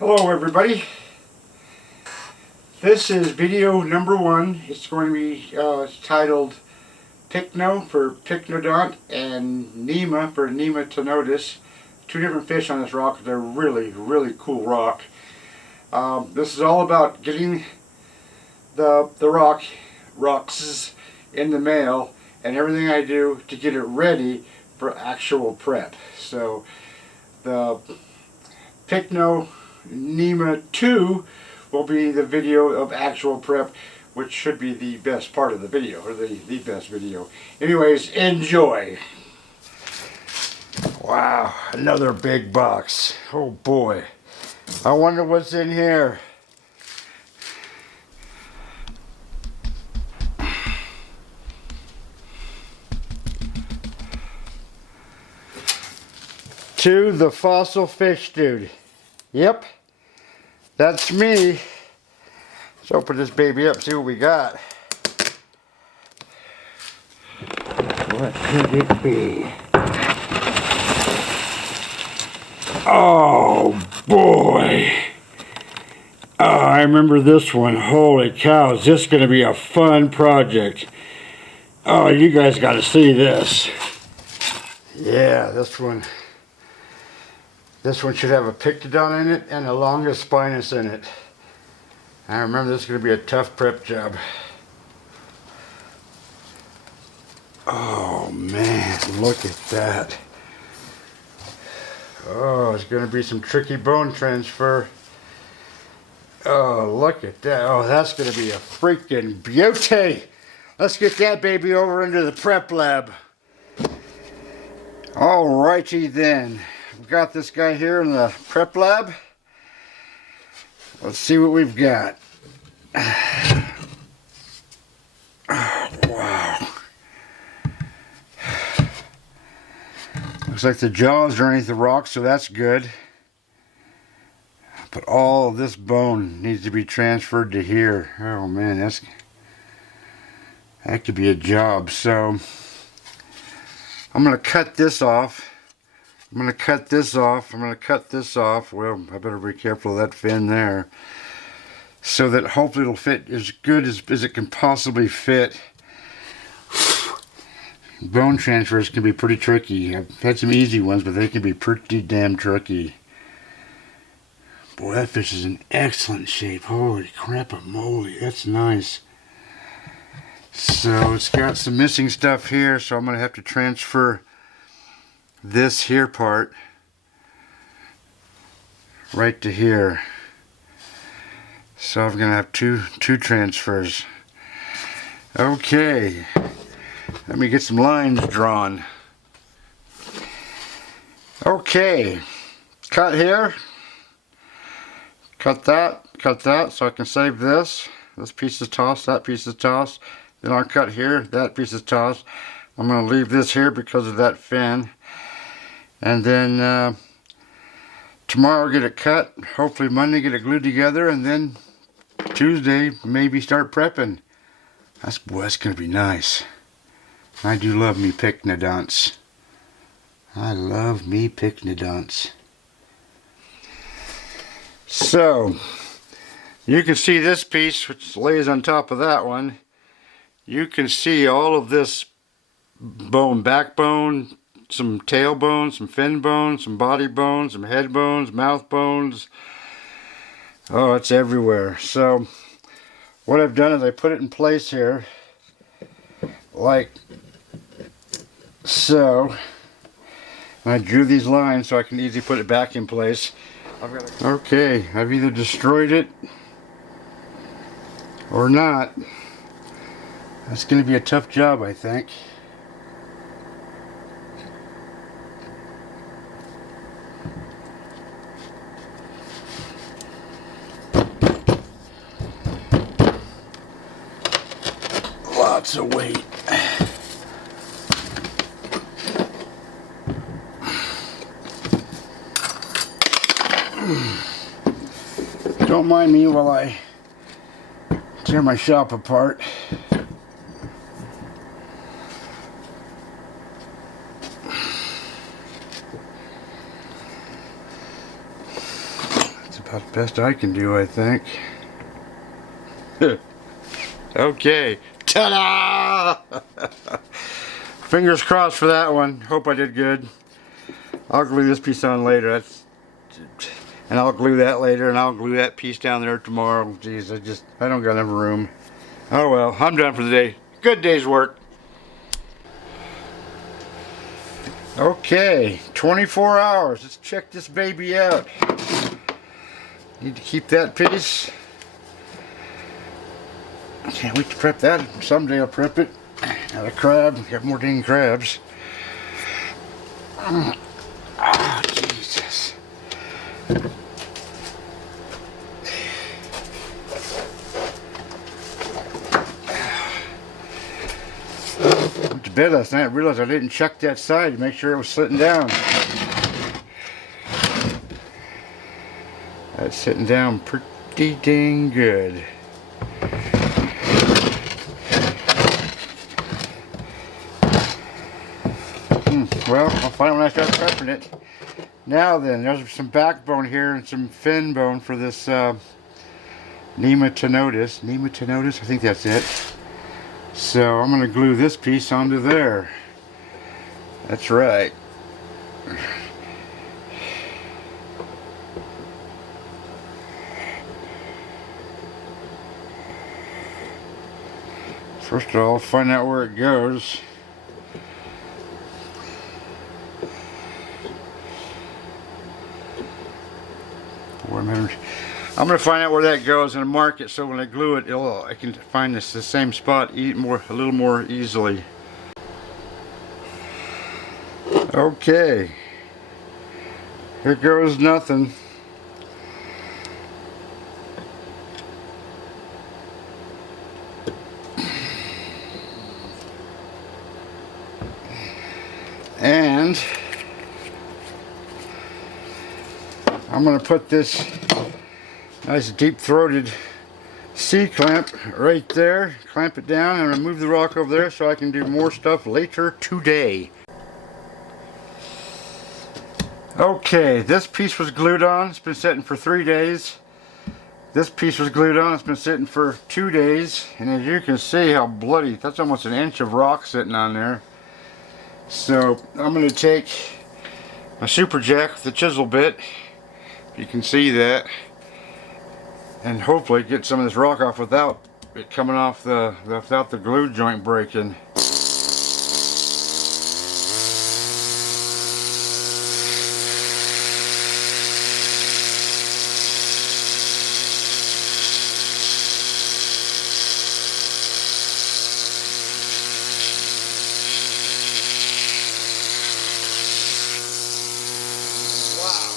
Hello everybody. This is video number 1. It's going to be titled Pycno for Pycnodont and Nema for Nematodontis. Two different fish on this rock. They're really cool rock. This is all about getting the rocks in the mail and everything I do to get it ready for actual prep. So the Pycno Nema 2 will be the video of actual prep, which should be the best part of the video, or the best video. Anyways, enjoy. Wow, another big box. Oh boy. I wonder what's in here. To the fossil fish dude. Yep, that's me. Let's open this baby up, see what we got. What could it be? Oh boy. Oh, I remember this one. Holy cow, is this going to be a fun project. Oh, you guys got to see this. Yeah, this one. This one should have a Pycnodont in it and a longus spinus in it. I remember this is going to be a tough prep job. Oh man, look at that. Oh, it's going to be some tricky bone transfer. Oh, look at that. Oh, that's going to be a freaking beauty. Let's get that baby over into the prep lab. Alrighty then. We've got this guy here in the prep lab. Let's see what we've got. Oh, wow. Looks like the jaws are underneath the rock, so that's good. But all of this bone needs to be transferred to here. Oh man, that could be a job. So I'm going to cut this off. I'm going to cut this off. Well, I better be careful of that fin there. So that hopefully it'll fit as good as it can possibly fit. Bone transfers can be pretty tricky. I've had some easy ones, but they can be pretty damn tricky. Boy, that fish is in excellent shape. Holy crap-a-moly, that's nice. So it's got some missing stuff here, so I'm going to have to transfer this here part right to here. So I'm gonna have two transfers. Okay, let me get some lines drawn. Okay, cut here, cut that, so I can save this. This piece is tossed, that piece is tossed. Then I'll cut here, that piece is tossed. I'm gonna leave this here because of that fin. And then tomorrow get it cut, hopefully Monday get it glued together, and then Tuesday maybe start prepping. That's going to be nice. I do love me Pycnodonts. I love me Pycnodonts. So you can see this piece which lays on top of that one. You can see all of this bone, backbone, some tail bones, some fin bones, some body bones, some head bones, mouth bones. Oh, it's everywhere. So what I've done is I put it in place here like so. And I drew these lines so I can easily put it back in place. Okay, I've either destroyed it or not. That's going to be a tough job, I think. Lots of weight. Don't mind me while I tear my shop apart. That's the best I can do, I think. Okay. Ta-da! Fingers crossed for that one. Hope I did good. I'll glue this piece on later. And I'll glue that later, and I'll glue that piece down there tomorrow. Jeez, I don't got enough room. Oh well, I'm done for the day. Good day's work. Okay, 24 hours. Let's check this baby out. Need to keep that piece. I can't wait to prep that. Someday I'll prep it. Got a crab. Got more dang crabs. Oh, Jesus. Went to bed last night. I realized I didn't check that side to make sure it was sitting down. That's sitting down pretty dang good. Well, I'll find it when I start prepping it. Now then, there's some backbone here and some fin bone for this Nema tenutis. Nema tenutis, I think that's it. So I'm going to glue this piece onto there. That's right. First of all, find out where it goes. I'm going to find out where that goes and mark it so when I glue it, I can find the same spot a little more easily. Okay, here goes nothing. And I'm going to put this nice deep-throated C-clamp right there. Clamp it down and remove the rock over there so I can do more stuff later today. Okay, this piece was glued on. It's been sitting for 3 days. This piece was glued on. It's been sitting for 2 days. And as you can see how bloody, that's almost an inch of rock sitting on there. So I'm going to take my super jack with the chisel bit. You can see that. And hopefully get some of this rock off without it coming off without the glue joint breaking. Wow,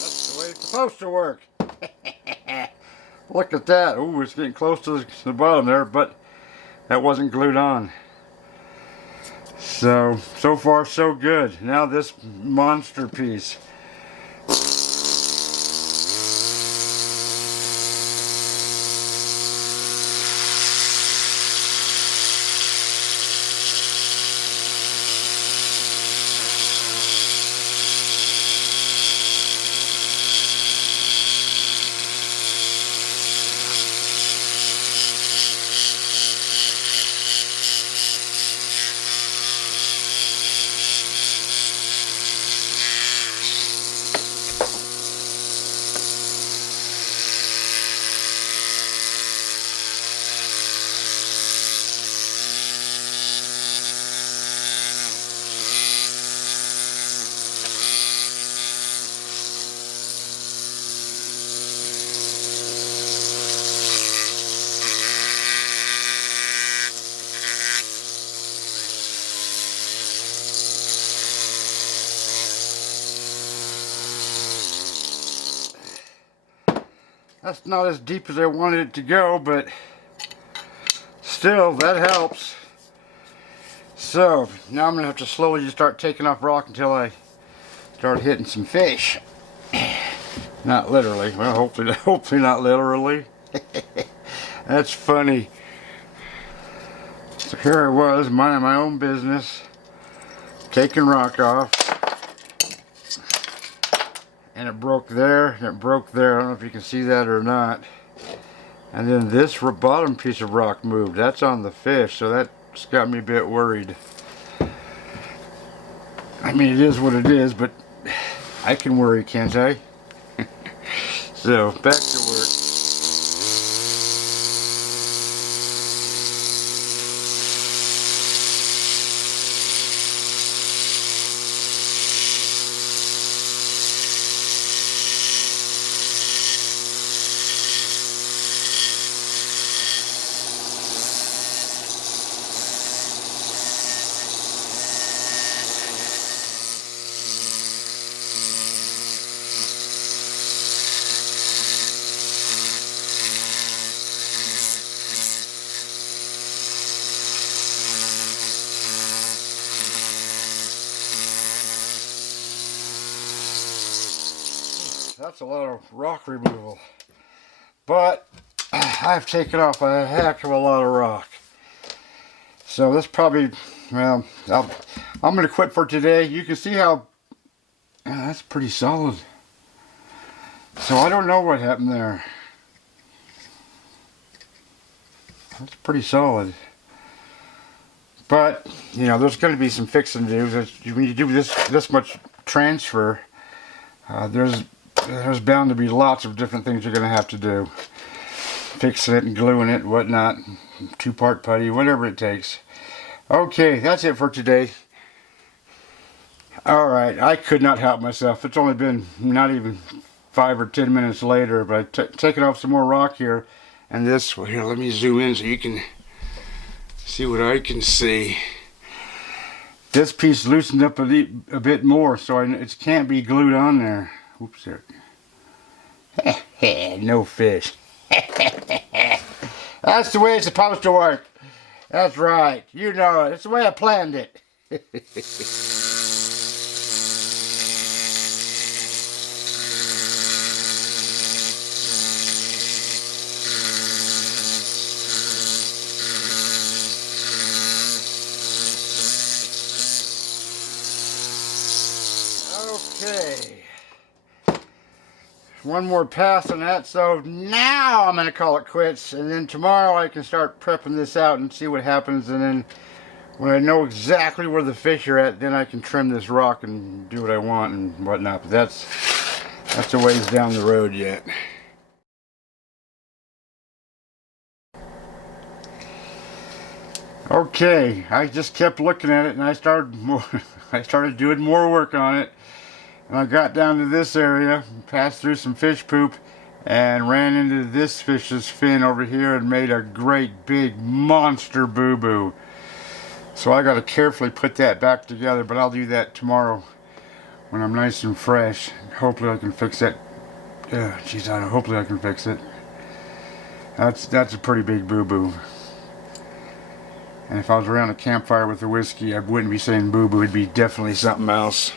that's the way it's supposed to work. Look at that. Ooh, it's getting close to the bottom there, but that wasn't glued on. So far so good. Now this monster piece. That's not as deep as I wanted it to go, but still, that helps. So, now I'm going to have to slowly just start taking off rock until I start hitting some fish. Not literally. Well, hopefully not literally. That's funny. So here I was, minding my own business, taking rock off. and it broke there, and it broke there. I don't know if you can see that or not. And then this bottom piece of rock moved. That's on the fish, so that's got me a bit worried. I mean, it is what it is, but I can worry, can't I? So, back to work. That's a lot of rock removal, but I've taken off a heck of a lot of rock. So this probably, well, I'm going to quit for today. You can see how, that's pretty solid. So I don't know what happened there. That's pretty solid. But, you know, there's going to be some fixing to do. When you do this much transfer, there's bound to be lots of different things you're going to have to do. Fixing it and gluing it and whatnot. Two-part putty, whatever it takes. Okay, that's it for today. Alright, I could not help myself. It's only been not even 5 or 10 minutes later, but I've taken off some more rock here. And this, well, here, let me zoom in so you can see what I can see. This piece loosened up a bit more, so it can't be glued on there. Oops, there. No fish. That's the way it's supposed to work. That's right. You know it. It's the way I planned it. Okay. One more pass on that, so now I'm going to call it quits, and then tomorrow I can start prepping this out and see what happens, and then when I know exactly where the fish are at, then I can trim this rock and do what I want and whatnot, but that's a ways down the road yet. Okay, I just kept looking at it, and I started doing more work on it. And I got down to this area, passed through some fish poop, and ran into this fish's fin over here and made a great big monster boo-boo. So I got to carefully put that back together, but I'll do that tomorrow when I'm nice and fresh. Hopefully I can fix that. Geez, hopefully I can fix it. That's a pretty big boo-boo. And if I was around a campfire with the whiskey, I wouldn't be saying boo-boo, it'd be definitely something else.